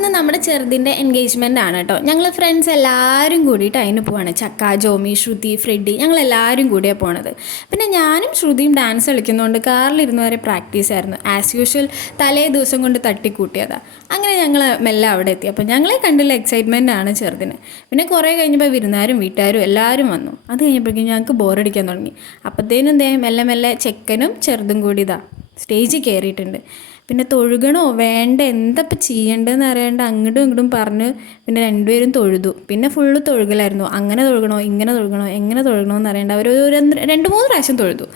ഇന്ന് നമ്മുടെ ചെറുതിൻ്റെ എൻഗേജ്മെൻ്റ് ആണ് കേട്ടോ. ഞങ്ങൾ ഫ്രണ്ട്സ് എല്ലാവരും കൂടിയിട്ട് അതിന് പോവാണ്. ചക്ക, ജോമി, ശ്രുതി, ഫ്രെഡി, ഞങ്ങളെല്ലാവരും കൂടിയാണ് പോണത്. പിന്നെ ഞാനും ശ്രുതിയും ഡാൻസ് കളിക്കുന്നതുകൊണ്ട് കാറിലിരുന്ന് വരെ പ്രാക്ടീസ് ആയിരുന്നു. ആസ് യൂഷ്വൽ തലേ ദിവസം കൊണ്ട് തട്ടിക്കൂട്ടിയതാണ്. അങ്ങനെ ഞങ്ങൾ മെല്ലെ അവിടെ എത്തി. അപ്പോൾ ഞങ്ങളെ കണ്ടുള്ള എക്സൈറ്റ്മെൻ്റ് ആണ് ചെറുതിന്. പിന്നെ കുറേ കഴിഞ്ഞപ്പോൾ വിരുന്നുകാരും വീട്ടുകാരും എല്ലാവരും വന്നു. അത് കഴിഞ്ഞപ്പോഴേക്കും ഞങ്ങൾക്ക് ബോറടിക്കാൻ തുടങ്ങി. അപ്പോഴത്തേനും മെല്ലെ മെല്ലെ ചെക്കനും ചെറുതും കൂടി സ്റ്റേജിൽ കയറിയിട്ടുണ്ട്. പിന്നെ തൊഴുകണോ വേണ്ട എന്തപ്പം ചെയ്യേണ്ടതെന്ന് അറിയാണ്ട് അങ്ങോട്ടും ഇങ്ങോട്ടും പറഞ്ഞ് പിന്നെ രണ്ടുപേരും തൊഴുതു. പിന്നെ ഫുള്ള് തൊഴുകലായിരുന്നു. അങ്ങനെ തൊഴുകണോ ഇങ്ങനെ തൊഴുകണോ എങ്ങനെ തൊഴുകണോ എന്ന് അറിയാണ്ട് അവർ രണ്ട് മൂന്ന് പ്രാവശ്യം തൊഴുതു.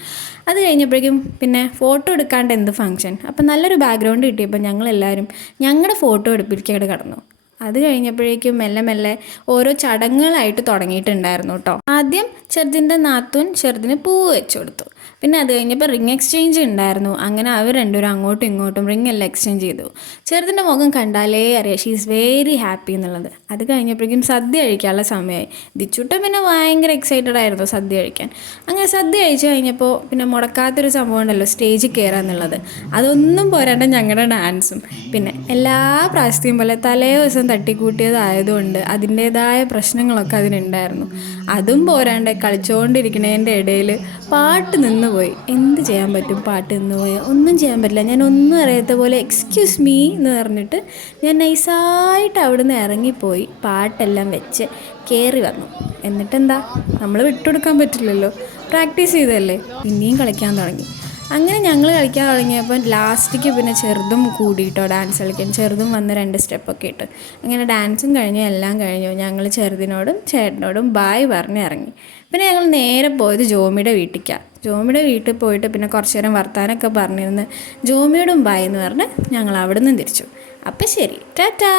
അത് കഴിഞ്ഞപ്പോഴേക്കും പിന്നെ ഫോട്ടോ എടുക്കാണ്ട് എന്ത് ഫംഗ്ഷൻ. അപ്പം നല്ലൊരു ബാക്ക്ഗ്രൗണ്ട് കിട്ടിയപ്പോൾ ഞങ്ങളെല്ലാവരും ഞങ്ങളുടെ ഫോട്ടോ എടുപ്പിലേക്കവിടെ കടന്നു. അത് കഴിഞ്ഞപ്പോഴേക്കും മെല്ലെ മെല്ലെ ഓരോ ചടങ്ങുകളായിട്ട് തുടങ്ങിയിട്ടുണ്ടായിരുന്നു കേട്ടോ. ആദ്യം ചെറുതിൻ്റെ നാത്തൂൻ ചെറുതിന് പൂവ് വെച്ച് കൊടുത്തു. പിന്നെ അത് കഴിഞ്ഞപ്പോൾ റിങ് എക്സ്ചേഞ്ച് ഉണ്ടായിരുന്നു. അങ്ങനെ അവർ രണ്ടുപേരും അങ്ങോട്ടും ഇങ്ങോട്ടും റിങ് എല്ലാം എക്സ്ചേഞ്ച് ചെയ്തു. ചെറുതിൻ്റെ മുഖം കണ്ടാലേ അറിയാം ഷീ ഈസ് വെരി ഹാപ്പി എന്നുള്ളത്. അത് കഴിഞ്ഞപ്പോഴേക്കും സദ്യ കഴിക്കാനുള്ള സമയമായി. ദിച്ചുട്ടൻ പിന്നെ ഭയങ്കര എക്സൈറ്റഡ് ആയിരുന്നു സദ്യ കഴിക്കാൻ. അങ്ങനെ സദ്യ കഴിച്ച് കഴിഞ്ഞപ്പോൾ പിന്നെ മുടക്കാത്തൊരു സംഭവം ഉണ്ടല്ലോ സ്റ്റേജിൽ കയറുക എന്നുള്ളത്. അതൊന്നും പോരാണ്ട് ഞങ്ങളുടെ ഡാൻസും. പിന്നെ എല്ലാ പ്രാവശ്യത്തെയും പോലെ തലേ ദിവസം തട്ടിക്കൂട്ടിയതായതുകൊണ്ട് അതിൻ്റേതായ പ്രശ്നങ്ങളൊക്കെ അതിനുണ്ടായിരുന്നു. അതും പോരാണ്ട് കളിച്ചുകൊണ്ടിരിക്കുന്നതിൻ്റെ ഇടയിൽ പാട്ട് നിന്ന് പോയി. എന്ത് ചെയ്യാൻ പറ്റും? പാട്ട് നിന്ന് പോയി ഒന്നും ചെയ്യാൻ പറ്റില്ല. ഞാൻ ഒന്നും അറിയാത്ത പോലെ എക്സ്ക്യൂസ് മീ എന്ന് പറഞ്ഞിട്ട് ഞാൻ നൈസായിട്ട് അവിടുന്ന് ഇറങ്ങിപ്പോയി. പാട്ടെല്ലാം വെച്ച് കയറി വന്നു. എന്നിട്ടെന്താ, നമ്മൾ വിട്ടുകൊടുക്കാൻ പറ്റില്ലല്ലോ. പ്രാക്ടീസ് ചെയ്തതല്ലേ, പിന്നെയും കളിക്കാൻ തുടങ്ങി. അങ്ങനെ ഞങ്ങൾ കളിക്കാൻ തുടങ്ങിയപ്പോൾ ലാസ്റ്റിക്ക് പിന്നെ ചെറുതും കൂടിയിട്ടോ ഡാൻസ് കളിക്കാൻ. ചെറുതും വന്ന് 2 സ്റ്റെപ്പൊക്കെ ഇട്ട് അങ്ങനെ ഡാൻസും കഴിഞ്ഞു എല്ലാം കഴിഞ്ഞു. ഞങ്ങൾ ചെറുതിനോടും ചേട്ടനോടും ബായ് പറഞ്ഞ് ഇറങ്ങി. പിന്നെ ഞങ്ങൾ നേരെ പോയത് ജോമിയുടെ വീട്ടിലേക്കാണ്. ജോമിയുടെ വീട്ടിൽ പോയിട്ട് പിന്നെ കുറച്ച് നേരം വർത്താനമൊക്കെ പറഞ്ഞിരുന്ന് ജോമിയോടും ബായ് എന്ന് പറഞ്ഞ് ഞങ്ങൾ അവിടെ നിന്ന് തിരിച്ചു. അപ്പം ശരി, ടാറ്റാ.